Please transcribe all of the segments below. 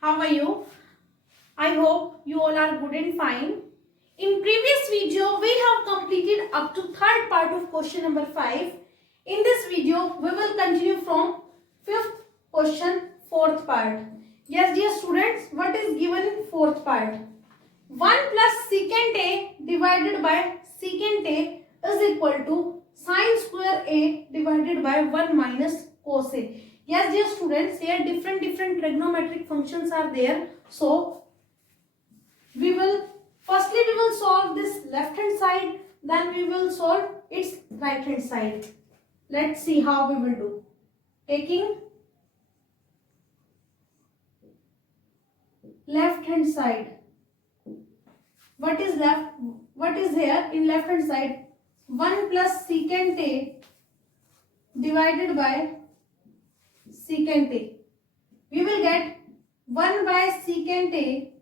How are you? I hope you all are good and fine. In previous video, we have completed up to third part of question number 5. In this video, we will continue from fifth question, fourth part. Yes, dear students, what is given in fourth part? 1 plus secant A divided by secant A is equal to sine square A divided by 1 minus cos A. Yes, dear students, here different trigonometric functions are there. So, we will solve this left hand side, then we will solve its right hand side. Let's see how we will do. Taking left hand side. What is left? What is here in left hand side? 1 plus secant A divided by secant A. We will get 1 by secant A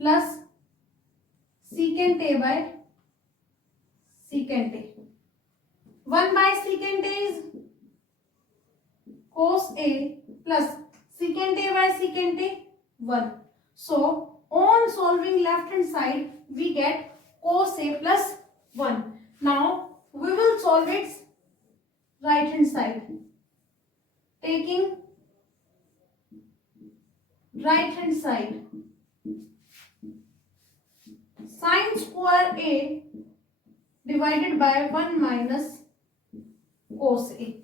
plus secant A by secant A. 1 by secant A is cos A plus secant A by secant A 1. So, on solving left hand side, we get cos A plus 1. Now, we will solve its right hand side. Taking right hand side, sine square A divided by 1 minus cos A.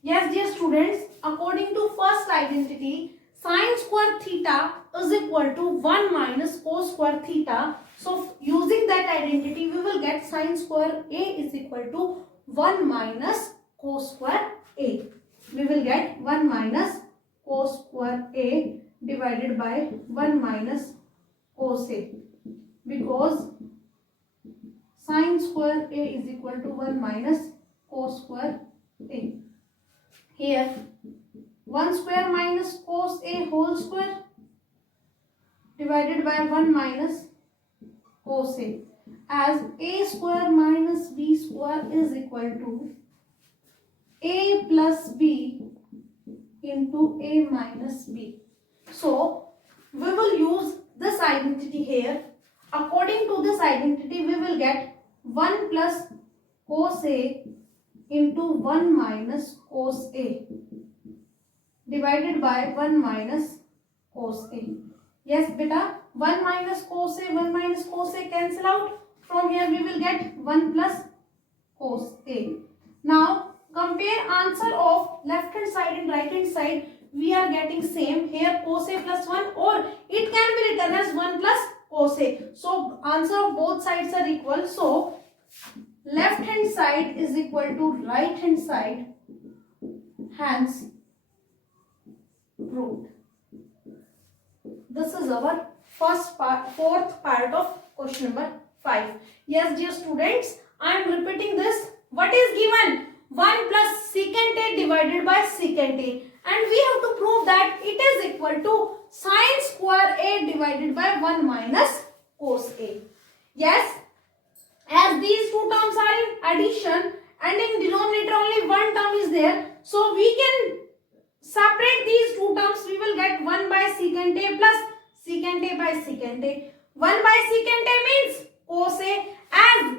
Yes, dear students, according to first identity, sine square theta is equal to 1 minus cos square theta. So, using that identity, we will get sine square A is equal to 1 minus cos square A. We will get 1 minus cos square A divided by 1 minus cos A, because sine square A is equal to 1 minus cos square A. Here 1 square minus cos A whole square divided by 1 minus cos A, as A square minus B square is equal to A plus B into A minus B. So, we will use this identity here. According to this identity, we will get 1 plus cos A into 1 minus cos A divided by 1 minus cos A. Yes, beta, 1 minus cos A, 1 minus cos A cancel out. From here, we will get 1 plus cos A. Now, compare answer of left hand side and right hand side. We are getting same here, cos A plus 1, or it can be written as 1 plus cos A. So, answer of both sides are equal. So, left hand side is equal to right hand side, hence proved. This is our fourth part of question number 5. Yes, dear students, I am repeating this. What is given? 1 plus secant A divided by secant A, and we have to prove that it is equal to sine square A divided by 1 minus cos A. Yes, as these two terms are in addition and in denominator only one term is there, so we can separate these two terms. We will get 1 by secant A plus secant A by secant A. 1 by secant A means cos A, as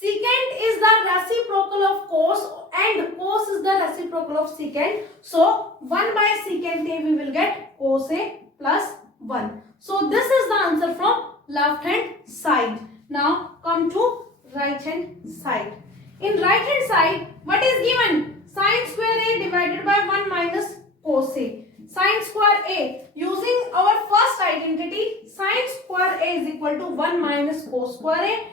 secant is the reciprocal of cos and cos is the reciprocal of secant. So, 1 by secant A we will get cos A plus 1. So, this is the answer from left hand side. Now, come to right hand side. In right hand side, what is given? Sine square A divided by 1 minus cos A. Sine square A, using our first identity, sine square A is equal to 1 minus cos square A.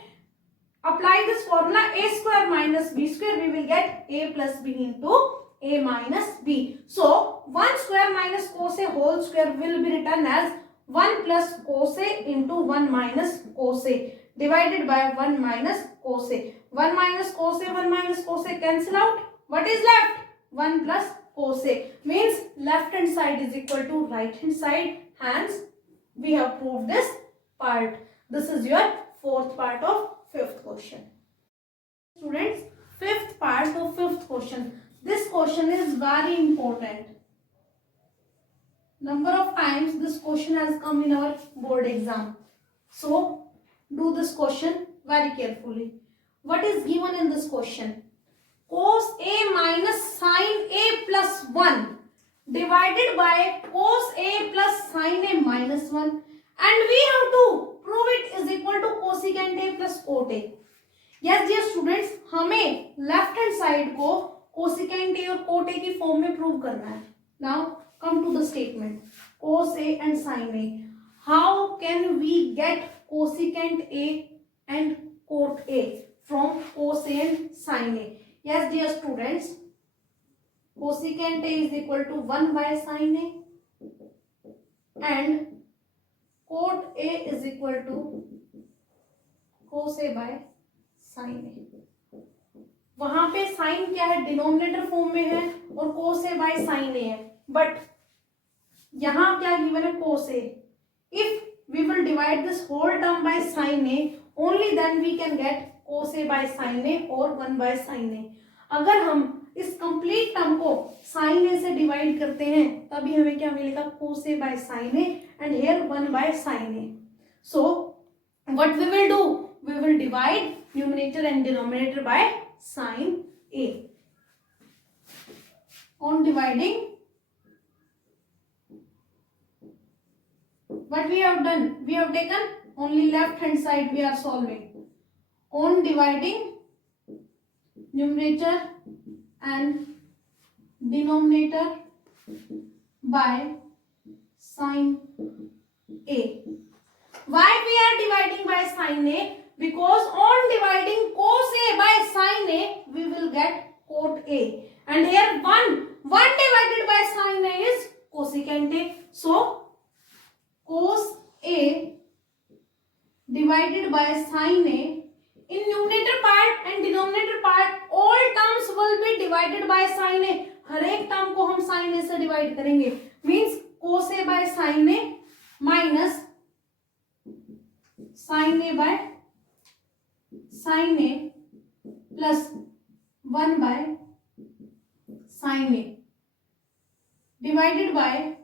Apply this formula, A square minus B square, we will get A plus B into A minus B. So, 1 square minus cos A whole square will be written as 1 plus cos A into 1 minus cos A divided by 1 minus cos A. 1 minus cos A, 1 minus cos A cancel out. What is left? 1 plus cos A, means left hand side is equal to right hand side. Hence, we have proved this part. This is your fourth part of fifth question. Students, fifth part of fifth question. This question is very important. number of times this question has come in our board exam. So do this question very carefully. What is given in this question? Cos A minus sin A plus 1 divided by cos A plus sin A minus 1, and we have to prove it is equal to cosecant A plus cot A. Yes dear students, हमें left hand side को cosecant A और cot A की form में prove करना है. Now come to the statement. cos A and sin A. How can we get cosecant A and cot A from cos A and sin A? Yes dear students, cosecant A is equal to 1 by sin A and cot A is equal to cos A by sin A. वहां पे sign क्या है, denominator form में है और cos A by sin A है, but यहां क्या गिवन है cos A. If we will divide this whole term by sin A, only then we can get cos A by sin A or 1 by sin A. अगर हम इस complete term को sin A से divide करते हैं तभी हमें क्या मिलेगा, cos A by sin A and here 1 by sin A. So what we will do, we will divide numerator and denominator by sin A. On dividing, what we have done, we have taken only left hand side, we are solving. On dividing numerator and denominator by sin A. Why we are dividing by sin A? Because on dividing cos A by sin A, we will get cot A, and here 1 divided by sin A is cosecant A. So cos A divided by sin A, in numerator part and denominator part all terms will be divided by sin A. हर एक term को हम sin A से divide करेंगे, means cos A by sin A minus sin A by sin A plus 1 by sin A divided by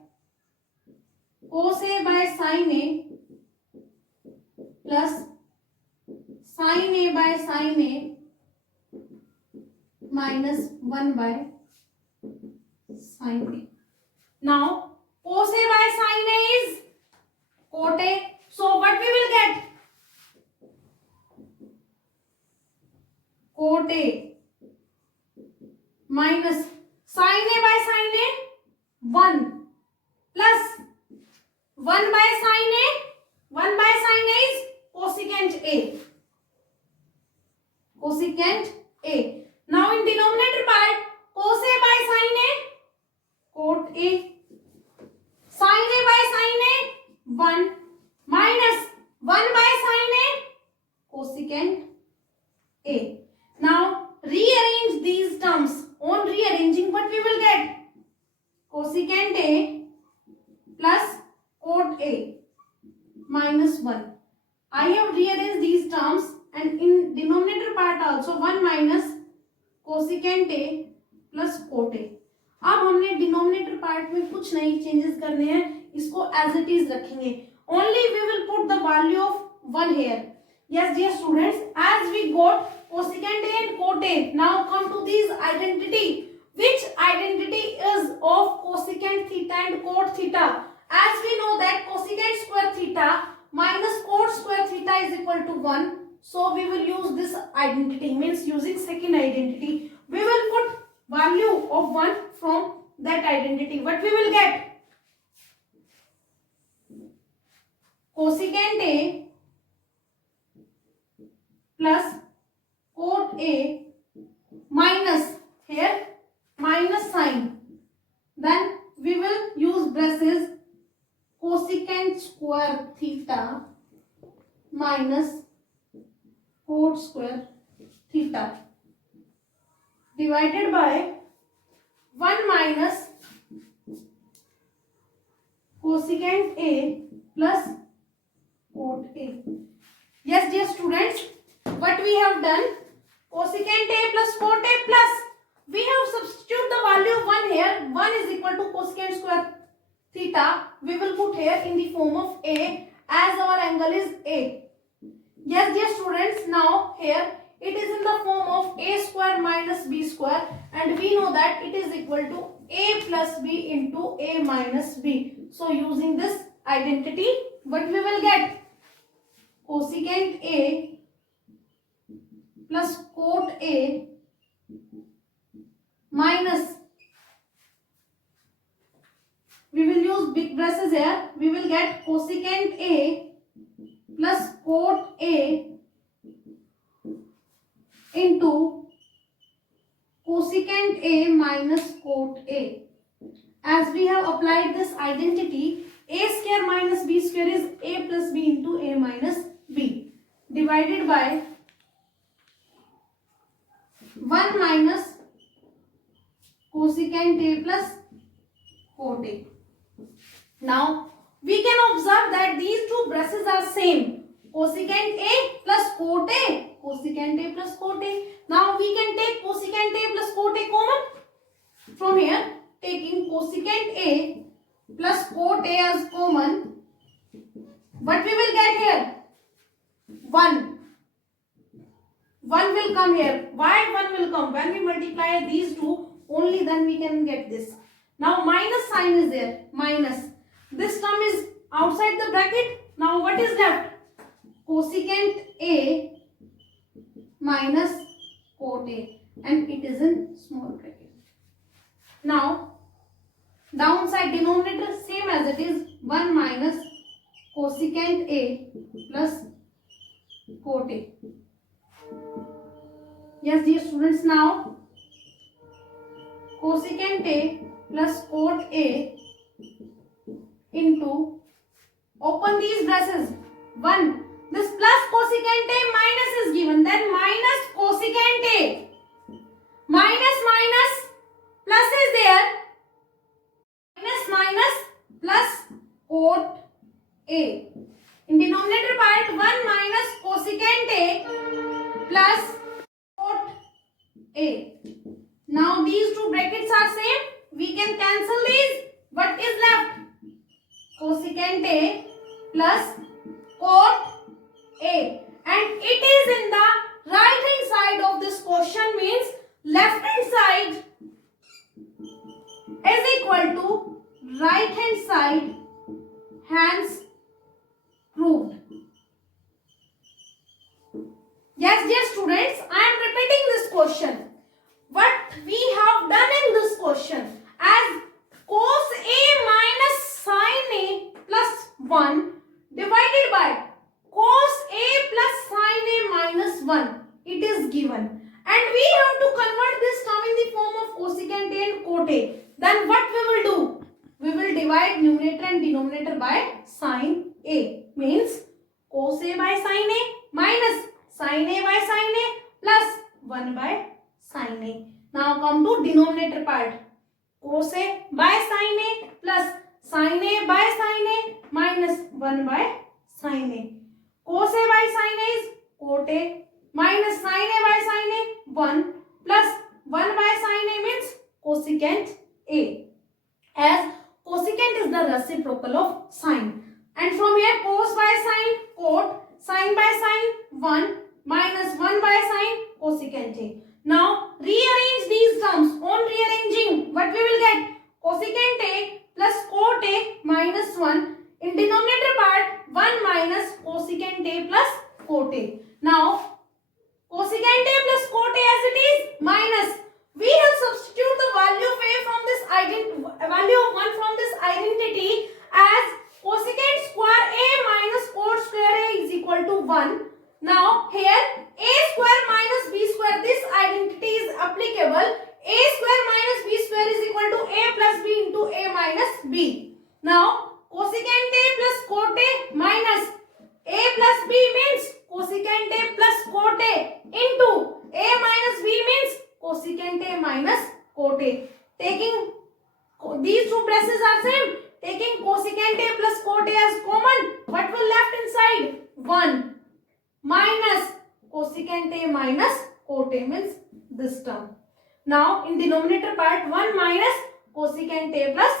cos A by sin A plus sin A by sin A minus 1 by sin A. Now cos A by sin A is cot A. So what we will get? Cot A minus sin A by sin A 1 plus 1 by sin A. 1 by sin A is cosecant A. Cosecant A. Now in denominator part, cos A by sin A, cot A. Sin A by sin A 1 minus 1 by sin A, cosecant A. Now rearrange these terms. On rearranging, what we will get? Cosecant A plus cot A minus 1. I have rearranged these terms, and in denominator part also 1 minus cosecant A plus cot A. अब हमने denominator part में कुछ नहीं changes करने हैं, इसको as it is रखेंगे. Only we will put the value of 1 here. Yes dear students, as we got cosecant A and cot A, now come to this identity. Which identity is of cosecant theta and cot theta? As we know that cosecant square theta minus cot square theta is equal to 1. So we will use this identity, means using second identity. We will put value of 1 from that identity. What we will get? Cosecant A plus cot A minus, here minus sign, then we will use braces cosecant square theta minus cot square theta divided by 1 minus cosecant A plus cot A. Yes dear students, what we have done, cosecant A plus cot A plus, we have substitute the value of 1 here. 1 is equal to cosecant square theta we will put here in the form of A, as our angle is A. Yes dear students, now here it is in the form of A square minus B square, and we know that it is equal to A plus B into A minus B. So using this identity, what we will get? Cosecant A plus cot A minus, we will use big braces here, we will get cosecant A plus cot A into cosecant A minus cot A. As we have applied this identity, A square minus B square is A plus B into A minus B, divided by 1 minus cosecant A plus cot A. Now we can observe that these two braces are same. Cosecant A plus cot A, cosecant A plus cot A. Now we can take cosecant A plus cot A common. From here, taking cosecant A plus cot A as common, what we will get here? 1. 1 will come here. Why 1 will come? When we multiply these two, only then we can get this. Now minus sign is there. Minus. This term is outside the bracket. Now what is left? Cosecant A minus cot A, and it is in small bracket. Now downside denominator same as it is, 1 minus cosecant A plus cot A. Yes dear students, now cosecant A plus cot A into, open these braces, 1, this plus cosecant A minus is given, then minus cosecant A, minus minus plus is there, minus minus plus cot A. In denominator part, 1 minus cosecant A plus cot A. Now these two brackets are same, we can cancel these. What is left? Cosecant A plus cot A, and it is in the right hand side of this question, means left hand side is equal to right hand side, hence proved. Yes dear students, I am repeating this question. What we have done in this question, as cos A minus sin A plus 1 divided by cos A plus sin A minus 1, it is given, and we have to convert this term in the form of cosecant A and cot A. Then what we will do? We will divide numerator and denominator by sin A, means cos A by sin A minus sin A by sin A plus 1 by sin A. Now come to denominator part, cos A by sin A plus sin A by sin A minus 1 by sin A. Cos A by sin A is cot A minus sin A by sin A 1 plus 1 by sin A means cosecant A, as cosecant is the reciprocal of sine, and from here cos by sine cot, sine by sine 1 minus 1 by sine cosecant A. Now rearrange these terms. On rearranging, what we will get? Cosecant A plus cot A minus 1, in denominator part 1 minus cosecant A plus cot A. Now cosecant A plus cot A as it is minus, we have substitute the value of A from this value of 1 from this identity, as cosecant square A minus cot square A is equal to 1. Now here A square minus B square, this identity is applicable. A square minus B square is equal to A plus B into A minus B. Now cosecant A plus cot A minus A plus B means cosecant A plus cot A into A minus B means cosecant A minus cot A. Taking these two braces are same, taking cosecant A plus cot A as common, what will left inside? 1 minus cosecant A minus cot A means this term. Now in denominator part 1 minus cosecant A plus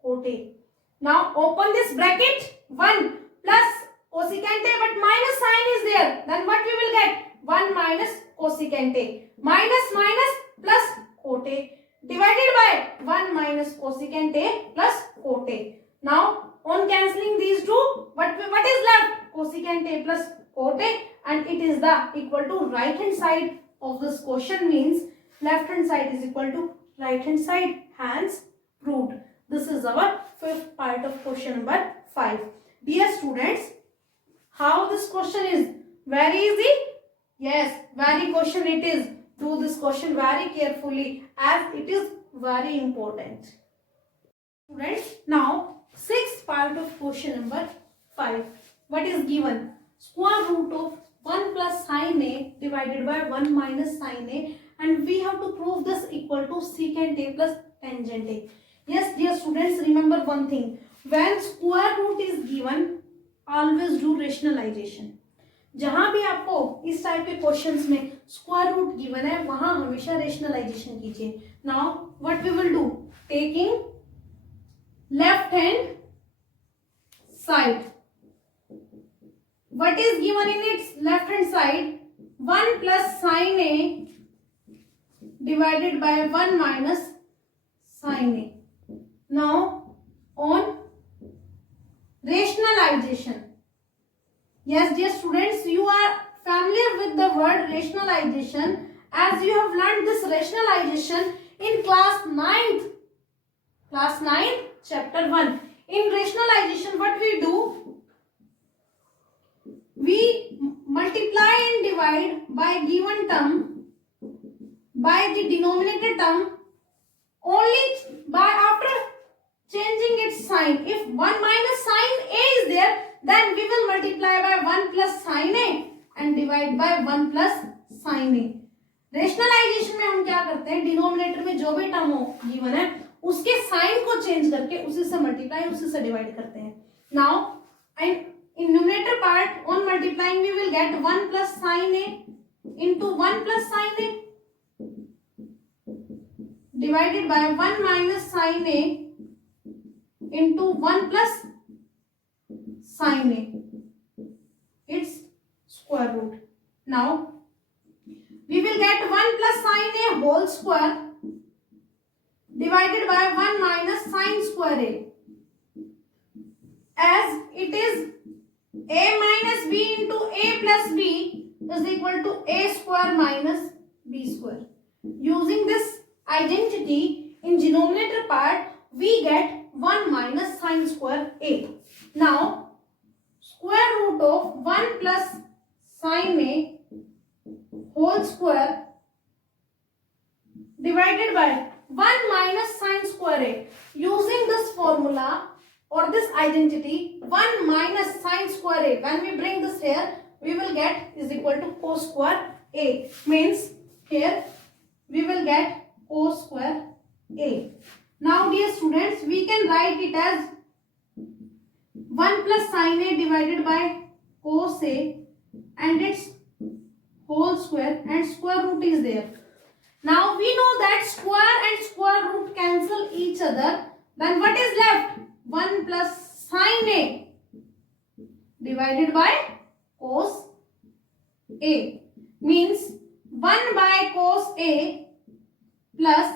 cot A. Now open this bracket, 1 plus cosecant A, but minus sign is there. Then what we will get? 1 minus cosecant A. Minus minus plus cot A divided by 1 minus cosecant A plus cot A. Now on cancelling these two, what is left? Cosecant A plus cot A, and it is the equal to right hand side of this question, means left hand side is equal to right hand side, hence proved. This is our fifth part of question number 5. Dear students, how this question is? Very easy? Yes, very question it is. Do this question very carefully as it is very important. Students, now sixth part of question number 5. What is given? Square root of 1 plus sin A divided by 1 minus sin A, and we have to prove this equal to secant A plus tangent A. Yes, dear students, remember one thing. When square root is given, always do rationalization. जहां भी आपको इस type के questions में square root given है, वहां हमेशा rationalization कीजिए. Now what we will do, taking left hand side, what is given in its left hand side? 1 plus sin A divided by 1 minus sin A. Now on rationalization, yes dear students, you are familiar with the word rationalization as you have learned this rationalization in class 9th chapter 1. In rationalization, what we do, we multiply and divide by given term by the denominator term only by after changing its sign. If 1 minus sin A is there, then we will multiply by 1 plus sin A and divide by 1 plus sin A. Rationalisation में हम क्या करते हैं, denominator में जो भी term हो given है उसके साइन को चेंज करके उसी से मल्टीप्लाई, उसी से डिवाइड करते हैं. Now and in numerator part, on multiplying we will get 1 plus sin A into 1 plus sin A divided by 1 minus sin A into 1 plus sin A, its square root. Now we will get 1 plus sin A whole square divided by 1 minus sin square A, as it is A minus B into A plus B is equal to A square minus B square. Using this identity in denominator part, we get 1 minus sin square A. Now, square root of 1 plus sin A whole square divided by 1 minus sin square A. Using this formula or this identity, 1 minus sin square A, when we bring this here, we will get is equal to cos square A. Means here we will get cos square A. Now dear students, we can write it as 1 plus sin A divided by cos A and its whole square, and square root is there. Now we know that square and square root cancel each other. Then what is left? 1 plus sin A divided by cos A, means 1 by cos A plus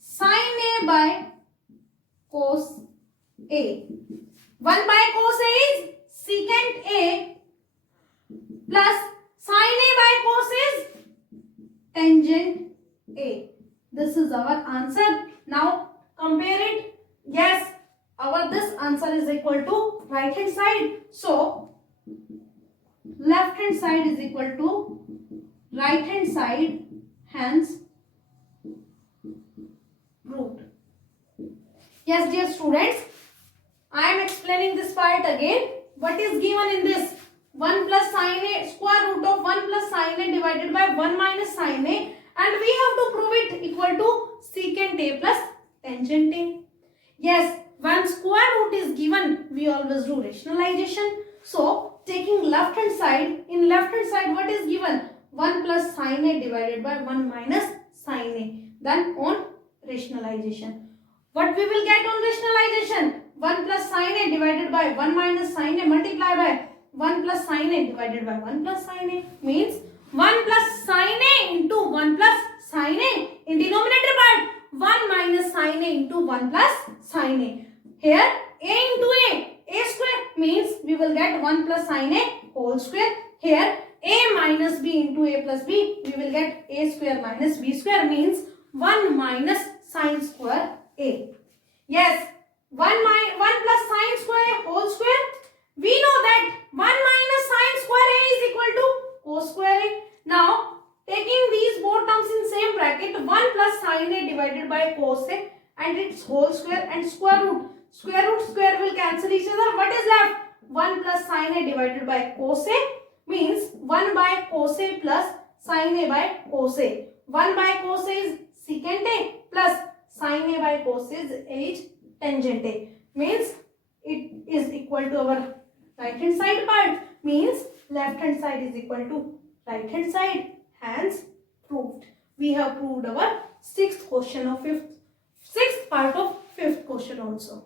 sin A by cos A. 1 by cos A is secant A plus sin A by cos is tangent A. This is our answer. Now compare it. Yes, our this answer is equal to right hand side. So left hand side is equal to right hand side, hence root. Yes dear students, I am explaining this part again. What is given in this? 1 plus sin A, square root of 1 plus sin A divided by 1 minus sin A, and we have to prove it equal to secant A plus tangent A. Yes, when square root is given, we always do rationalization. So taking left hand side, in left hand side what is given? 1 plus sin A divided by 1 minus sin A. Then on rationalization. What we will get on rationalization? 1 plus sin a divided by 1 minus sin a multiplied by 1 plus sin a divided by 1 plus sin a means 1 plus sin a into 1 plus sin a in denominator part 1 minus sin a into 1 plus sin a. Here a into a square means we will get 1 plus sin a whole square. Here a minus b into a plus b we will get a square minus b square means 1 minus sin square a. Yes, 1 plus sin square whole square. We know that 1 minus sin square a is equal to cos square a. Now, taking these both terms in same bracket, 1 plus sin a divided by cos a and its whole square and square root. Square will cancel each other. What is left? 1 plus sin a divided by cos a means 1 by cos a plus sin a by cos a. 1 by cos a is secant a plus sin a by cos is tangent a means it is equal to our right hand side part means left hand side is equal to right hand side, hence proved. We have proved our sixth part of fifth question also.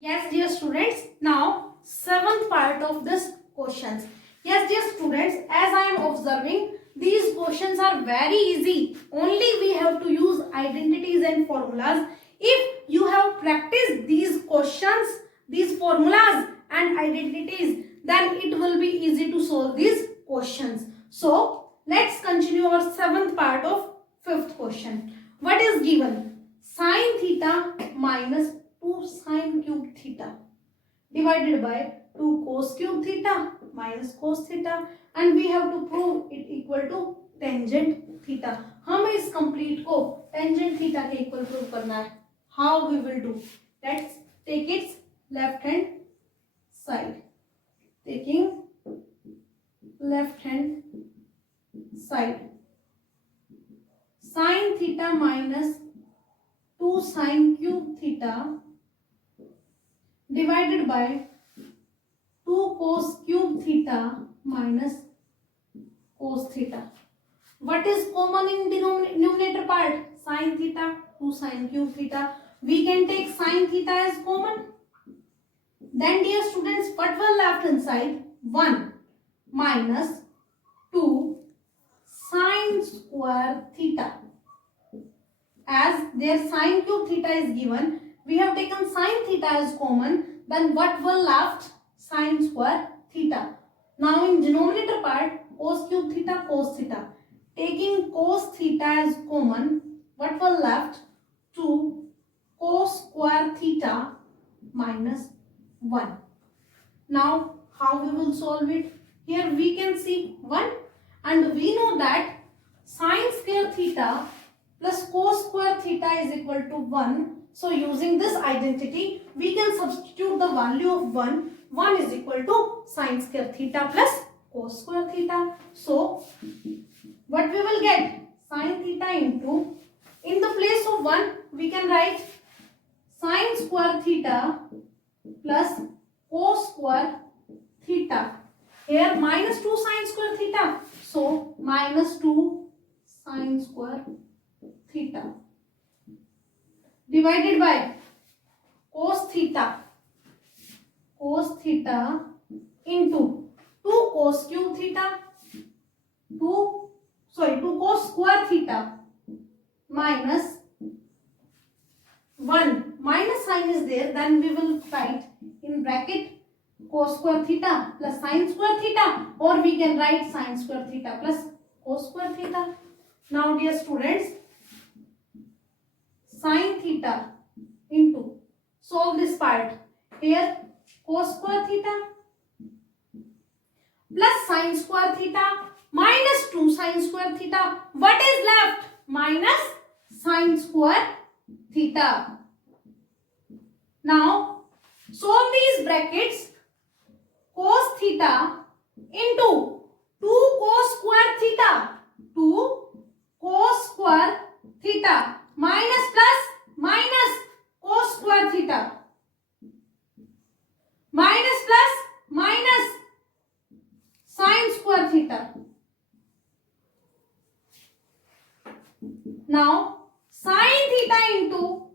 Yes dear students, now seventh part of this questions. Yes dear students, as I am observing these questions are very easy. Only we have to use identities and formulas. If you have practiced these questions, these formulas and identities, then it will be easy to solve these questions. So, let's continue our seventh part of fifth question. What is given? Sin theta minus 2 sin cube theta divided by 2 cos cube theta minus cos theta and we have to prove it equal to tangent theta. हमें इस complete को tangent theta के equal prove करना है. How we will do? Let's take its left hand side. Taking left hand side. Sin theta minus 2 sin cube theta divided by 2 cos cube theta minus cos theta. What is common in numerator part? Sin theta, 2 sin cube theta. We can take sin theta as common. Then dear students, what will left inside? 1 minus 2 sin square theta. As their sin cube theta is given, we have taken sin theta as common. Then what will left? Sin square theta. Now in denominator part, cos cube theta, cos theta. Taking cos theta as common, what will left? 2 cos square theta minus 1. Now how we will solve it? Here we can see 1 and we know that sin square theta plus cos square theta is equal to 1. So using this identity, we can substitute the value of 1. 1 is equal to sin square theta plus cos square theta. So what we will get? Sin theta into, in the place of 1, we can write sin square theta plus cos square theta. Here minus 2 sin square theta. So minus 2 sin square theta divided by cos theta into 2 cos cube theta 2 cos square theta minus 1 minus sign is there, then we will write in bracket cos square theta plus sin square theta, or we can write sin square theta plus cos square theta. Now dear students, sin theta into, solve this part. Here cos square theta plus sin square theta minus 2 sin square theta. What is left? Minus sin square theta. Now solve these brackets. Cos theta into 2 cos square theta. 2 cos square theta minus plus minus cos square theta minus plus minus sin square theta. Now sin theta into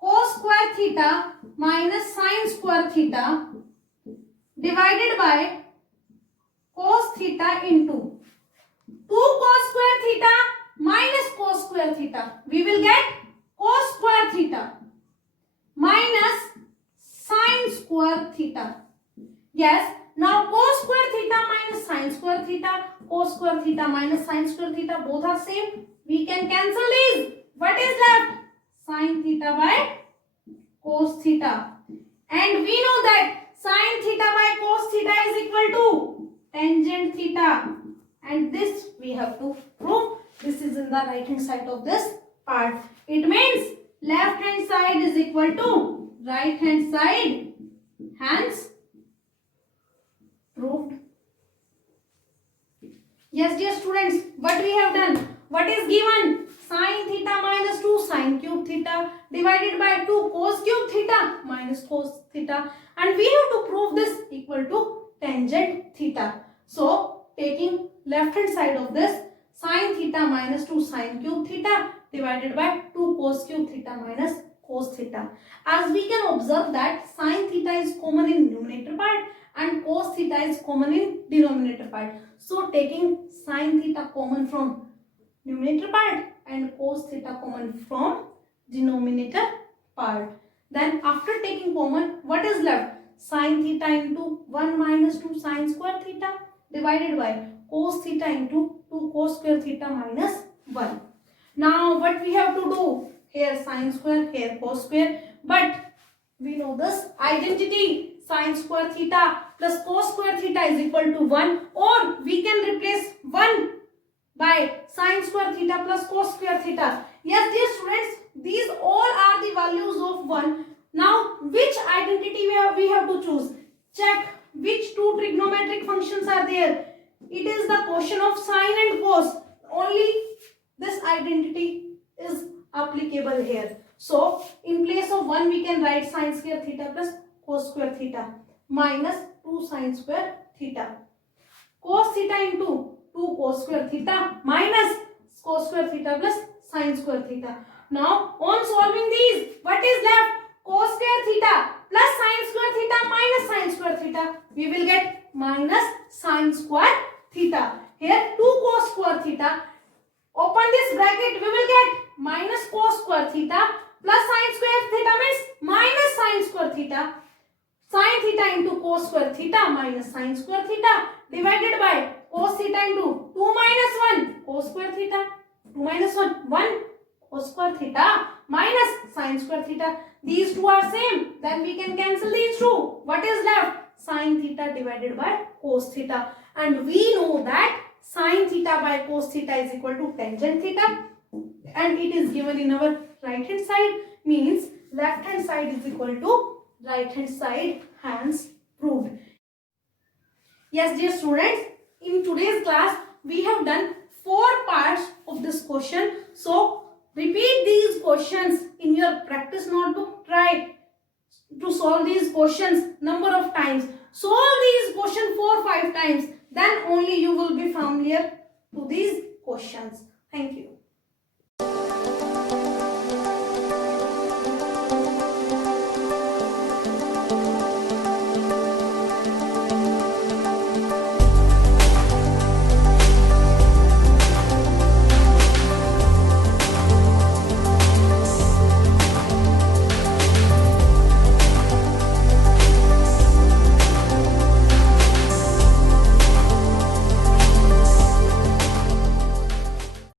cos square theta minus sin square theta divided by cos theta into 2 cos square theta minus cos square theta. We will get cos square theta minus sin square theta. Yes, now cos square theta minus sin square theta, cos square theta minus sin square theta, both are same. We can cancel these. What is left? Sin theta by cos theta. And we know that sin theta by cos theta is equal to tangent theta. And this we have to prove. This is in the right hand side of this part. It means left hand side is equal to right hand side. Hence proved. Yes, dear students, what we have done? What is given? Sin theta minus 2 sin cube theta divided by 2 cos cube theta minus cos theta. And we have to prove this equal to tangent theta. So, taking left hand side of this, sin theta minus 2 sin cube theta divided by 2 cos cube theta minus cos theta. As we can observe that sin theta is common in numerator part and cos theta is common in denominator part. So taking sin theta common from numerator part and cos theta common from denominator part. Then after taking common, what is left? Sin theta into 1 minus 2 sin square theta divided by cos theta into 2 cos square theta minus 1. Now what we have to do? Here sin square, here cos square. But we know this identity, sin square theta plus cos square theta is equal to 1, or we can replace 1 by sin square theta plus cos square theta. Yes, dear students, these all are the values of 1. Now which identity we have to choose? Check which two trigonometric functions are there. It is the quotient of sin and cos. Only this identity is applicable here. So in place of 1 we can write sin square theta plus cos square theta minus 2 sin square theta. Cos theta into 2 cos square theta minus cos square theta plus sin square theta. Now on solving these, what is left? Cos square theta plus sin square theta minus sin square theta. We will get minus sin square theta. Here 2 cos square theta. Open this bracket, we will get minus cos square theta plus sin square theta means minus sin square theta. Sin theta into cos square theta minus sin square theta divided by cos theta into 2 minus 1 cos square theta. 2 minus 1 cos square theta minus sin square theta. These two are same. Then we can cancel these two. What is left? Sin theta divided by cos theta. And we know that sin theta by cos theta is equal to tangent theta. And it is given in our right hand side. Means left hand side is equal to right hand side. Hence proved. Yes, dear students, in today's class we have done 4 parts of this question. So repeat these questions in your practice notebook. Try to solve these questions number of times. Solve these questions 4-5 times. Then only you will be familiar to these questions. Thank you.